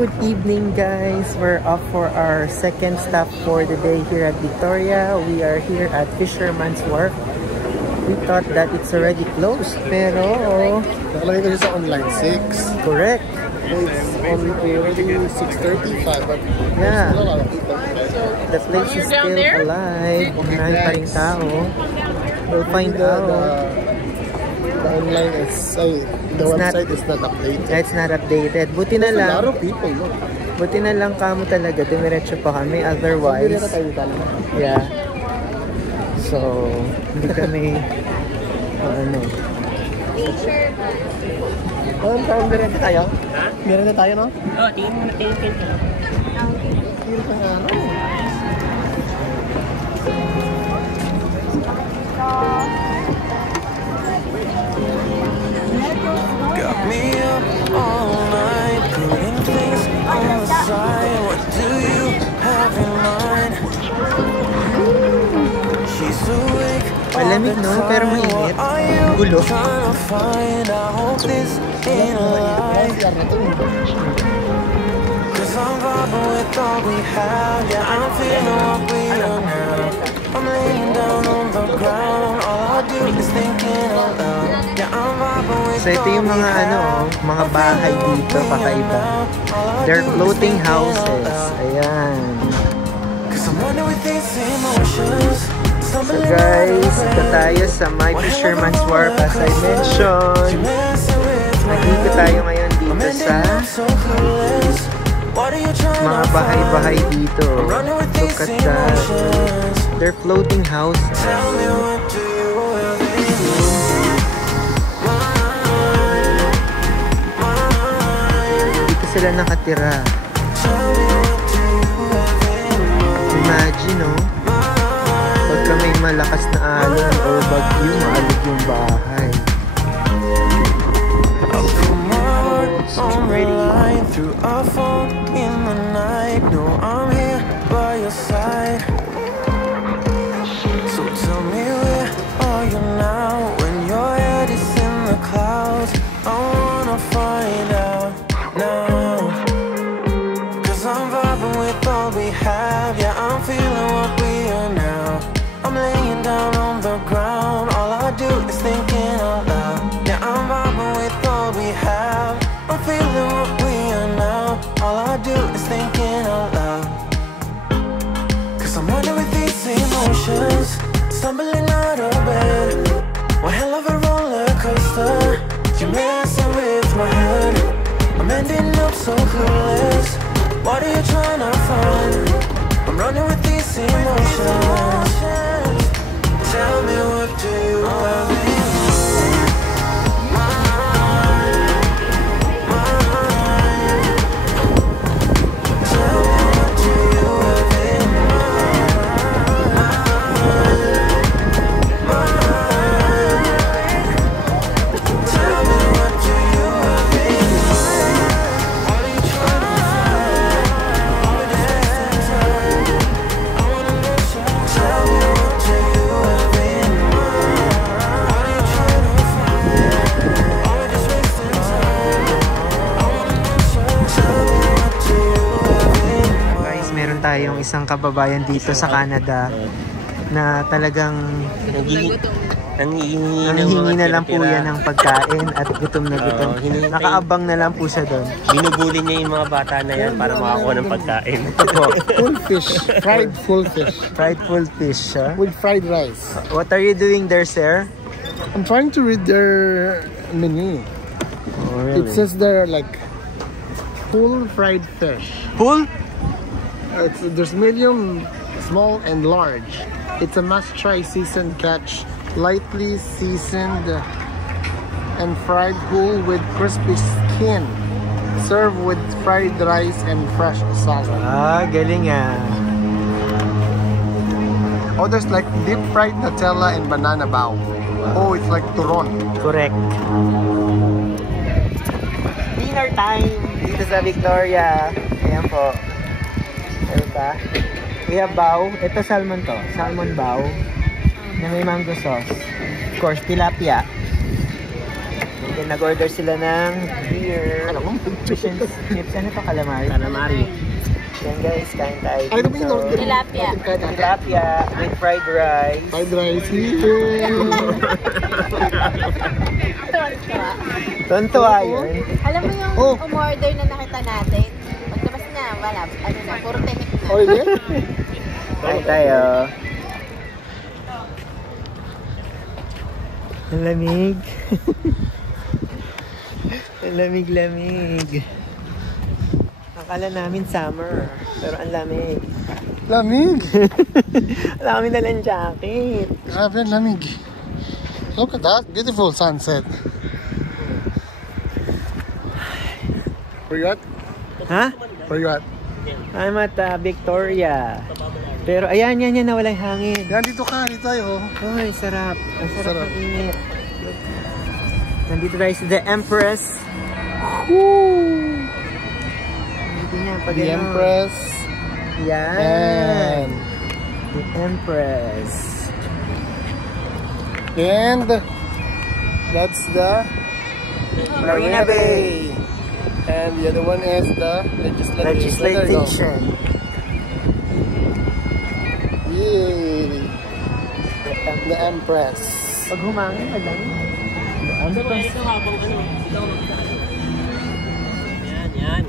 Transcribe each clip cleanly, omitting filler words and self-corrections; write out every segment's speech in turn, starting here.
Good evening, guys. We're off for our second stop for the day here at Victoria. We are here at Fisherman's Wharf. We thought that it's already closed, pero nakalagay kasi sa online 6. correct. It's already 6:35, but Yeah, still a lot of people. the place is still alive. Marami pa ring tao. We'll find out. The online is the website is not updated. It's not updated. Buti na There's a lang. lot of people, no? Buti na lang kamo talaga. Dumiretso pa kami. Otherwise, yeah. So, hindi kami ano. Parang meron na tayo? Ha? Meron na tayo, no? Oo, tingin mo na tingin ka. Meron pa nga, no? Got me up all night, putting things on the side. What do you have in mind? She's awake. Malamig, no? Pero mainit. Gulo. Trying to find out, hope this ain't a lie. Cause I'm vibing with all we have. Yeah, I'm feeling what we are now. I'm laying down on the ground. All I do is thinking out loud. Yeah, I'm vibing with So ito yung mga mga bahay dito kakaiba. They're floating houses. Ayan. Cause I'm wondering with these emotions. So guys, ito tayo sa My Fisherman's Wharf as I mentioned. Nandito tayo ngayon dito sa mga bahay-bahay dito. Look at that. They're floating houses. Dito sila nakatira. Imagine, no? Pagka may malakas na alon o bagyo, maalog yung bahay. I'm ready through our phone in the night. No, I'm here by your side. So tell me where are you now? When your head is in the clouds, I wanna find out now. Cause I'm vibing with all we have. Yeah, I'm feeling what we are now. I'm laying down on the ground. All I do is thinking out loud. Yeah, I'm vibing with all we have. I'm feeling what we are now. All I do is thinking out loud. Cause I'm wondering with these emotions, stumbling out of bed. One hell of a roller coaster. You're messing with my head. I'm ending up so clueless. What are you trying to find? I'm running with these emotions. Tell me, what do you have in tayong isang kababayan dito sa Canada na talagang nanghihingi na lang po yan ng pagkain at gutom na gutom. Nakaabang na lang po siya doon. Binubuli niya yung mga bata na yan para makakuha ng pagkain. Full fish. Fried full fish. Fried full fish. With fried rice. What are you doing there, sir? I'm trying to read their menu. Oh, really? It says there like full fried fish. Full? There's medium, small, and large. It's a must-try seasoned catch, lightly seasoned and fried whole with crispy skin. Serve with fried rice and fresh salad. Ah, galing ah. Oh, there's like deep fried Nutella and banana bao. Oh, it's like turon. Correct. Dinner time dito sa Victoria. Ayan po. Diba? We have bao. Ito salmon to. Salmon bao. Na may mango sauce. Of course, tilapia. Then nag-order sila ng beer. Fish and chips. Ano to? Calamari? Calamari. Yan guys, kain tayo Ano ba yung order? Tilapia. Tilapia with fried rice. Fried rice. Tontuwa yun. Alam mo yung Oh. umorder na nakita natin? Pagkabas na, wala. Ano na, puro tehik na. Oh, yeah? Kain tayo. Ang lamig. Ang lamig-lamig. Akala namin summer, pero ang lamig. Lamig. Wala kami dalang jacket. Grabe, lamig. Look at that. Beautiful sunset. Where you at? Ha? Where you at? I'm at Victoria. Pero ayan, yan, nawala yung hangin. Yan, dito ka. Dito tayo. Ay, sarap. Ang sarap Sarap. ng init. Nandito tayo sa The Empress. Woo! Nandito niya, pag The ano. Empress. Yan. And, The Empress. and that's the Marina Bay. And the other one is the legislative. Legislation. Yay! The Empress. Pag humangin, madami. Ano to? Yan.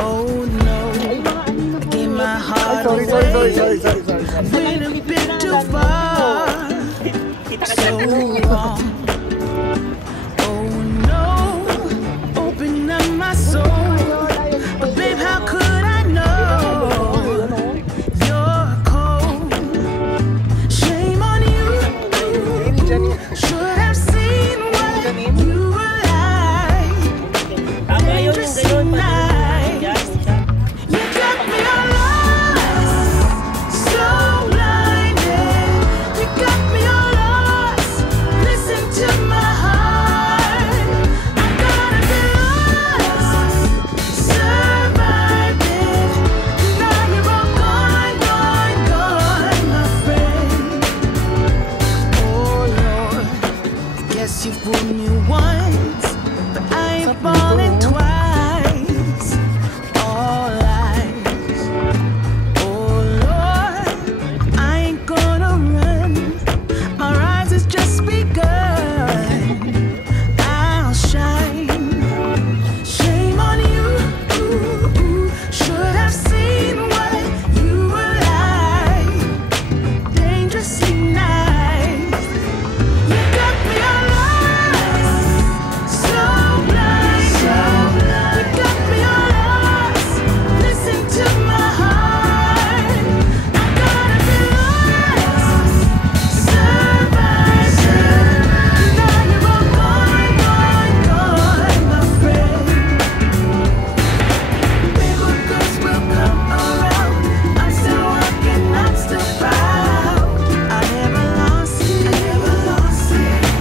Oh no, in my heart Sorry. went a bit too far, so wrong. Oh no, open up my soul, but babe, how could I know you're cold? Shame on you. Should have seen what you were like. Dangerous night. You got me all lost, so blinded. You got me all lost. Listen to my heart. I gotta be lost, survived it. Now you're all gone, my friend. Oh Lord, guess you fooled me once, but I ain't falling twice. All lies. Oh Lord, I ain't gonna run. My rise has just begun. I'll shine. Shame on you. Should have seen what you were like. Dangerously nice. You got me all lost, so blind. You got me all lost. Listen to my heart. I gotta be lost, survive. Now you're all gone, my friend. Paper girls will come around. I'm still walking, I'm still proud. I never lost it.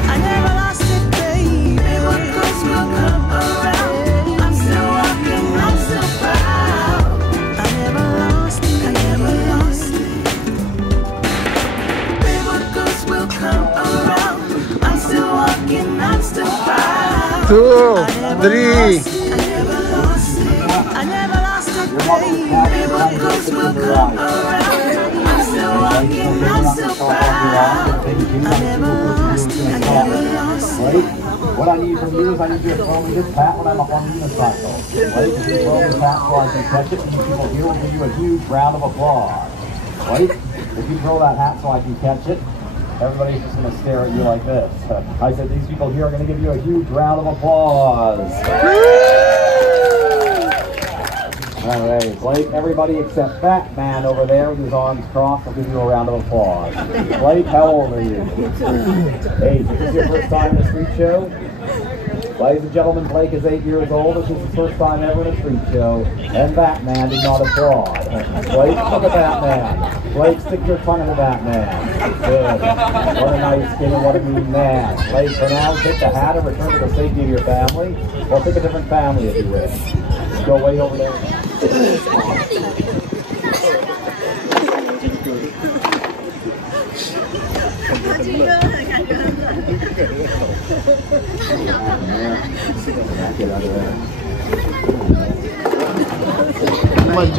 I never lost it, baby. Paper girls will come around. I'm still walking, I'm still proud. I never lost it. Paper girls will come around. I'm still walking, I'm still proud. 2, 3. I never lost it, baby. Paper girls will come around. I'm still walking, I'm still proud. I never lost it. Right? What I need from you is I need you to throw me this pat when I'm up on the unicycle. Right? If you throw me the pat so I can catch it, these people here will give you a huge round of applause. Right? If you throw that hat so I can catch it, everybody's just going to stare at you like this. I said these people here are going to give you a huge round of applause. All right, Blake, everybody except Fat Man over there with his arms crossed will give you a round of applause. Blake, how old are you? 8. Is this your first time in a street show? Ladies and gentlemen, Blake is 8 years old. This is his first time ever in a street show. And Batman did not applaud. Blake, look at Batman. Blake, stick your tongue in the Batman. Good. What a nice skin and what a mean man. Blake, for now, take the hat and return to the safety of your family. Or pick a different family if you wish. Go way over there.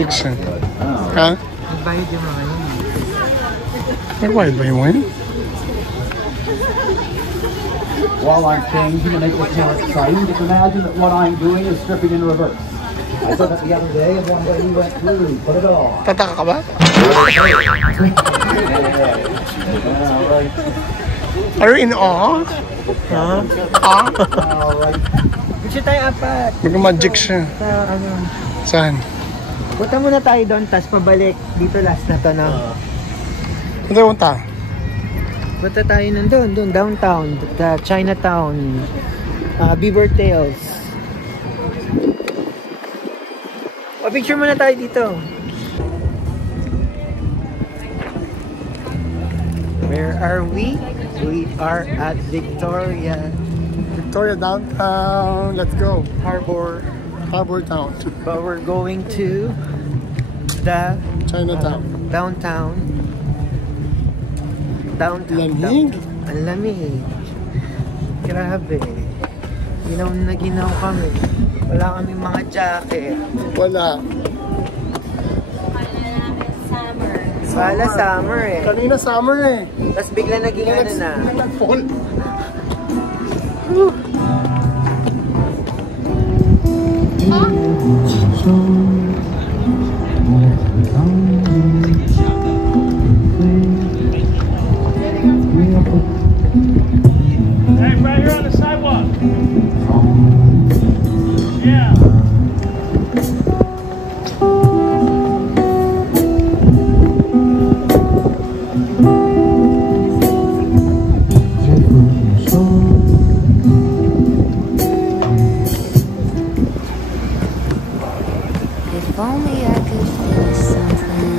magic siya. Ha? Nagbayad yung mga yun. Nagbayad ba yung wine? While I'm changing to make this more exciting, just imagine that what I'm doing is stripping in reverse. I said that the other day, and one way he went through, put it all. Tataka ka ba? Are you in awe? Ha? All right. Gusto tayo apat. Mag-magic siya. Sa ano. Saan? Punta muna tayo doon, tas pabalik. Dito last na to, no? Ito yung ta. Punta tayo nandun, downtown, Chinatown, Beaver Tails. Picture muna tayo dito. Where are we? We are at Victoria Victoria downtown. Let's go. Harbor. Harbor Town. But we're going to the Chinatown. Downtown. Lamig? Ang lamig. Grabe. Ginaw na ginaw kami. Wala kami mga jacket. Wala. Wala summer eh. Kanina summer eh. Tapos bigla naging ano na. Nag-fall. Hey, right here on the sidewalk. Yeah. If only I could finish something,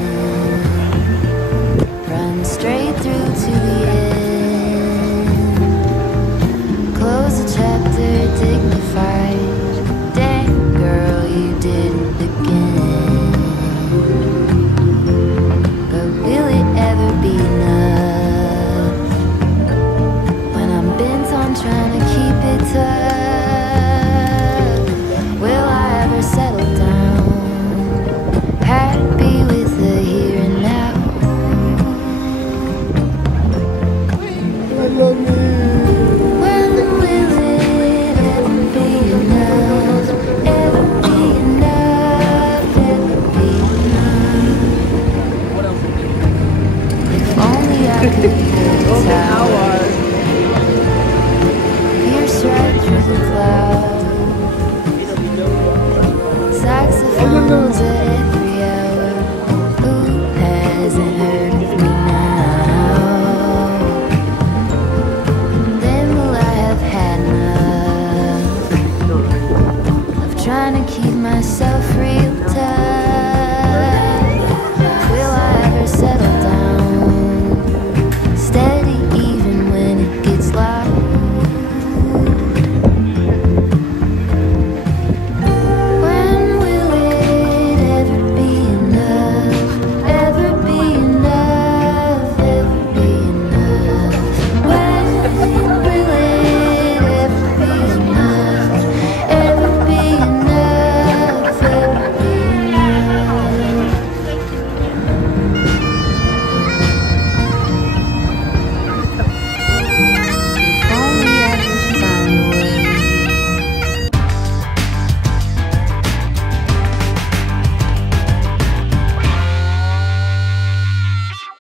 run straight through to the end, close a chapter dignified. Dang girl, you did it again. But will it ever be enough when I'm bent on trying to keep it tough? Will I ever settle down, happy with the here and now? When will it ever be enough? Ever be enough? Ever be enough? If only I could figure it out.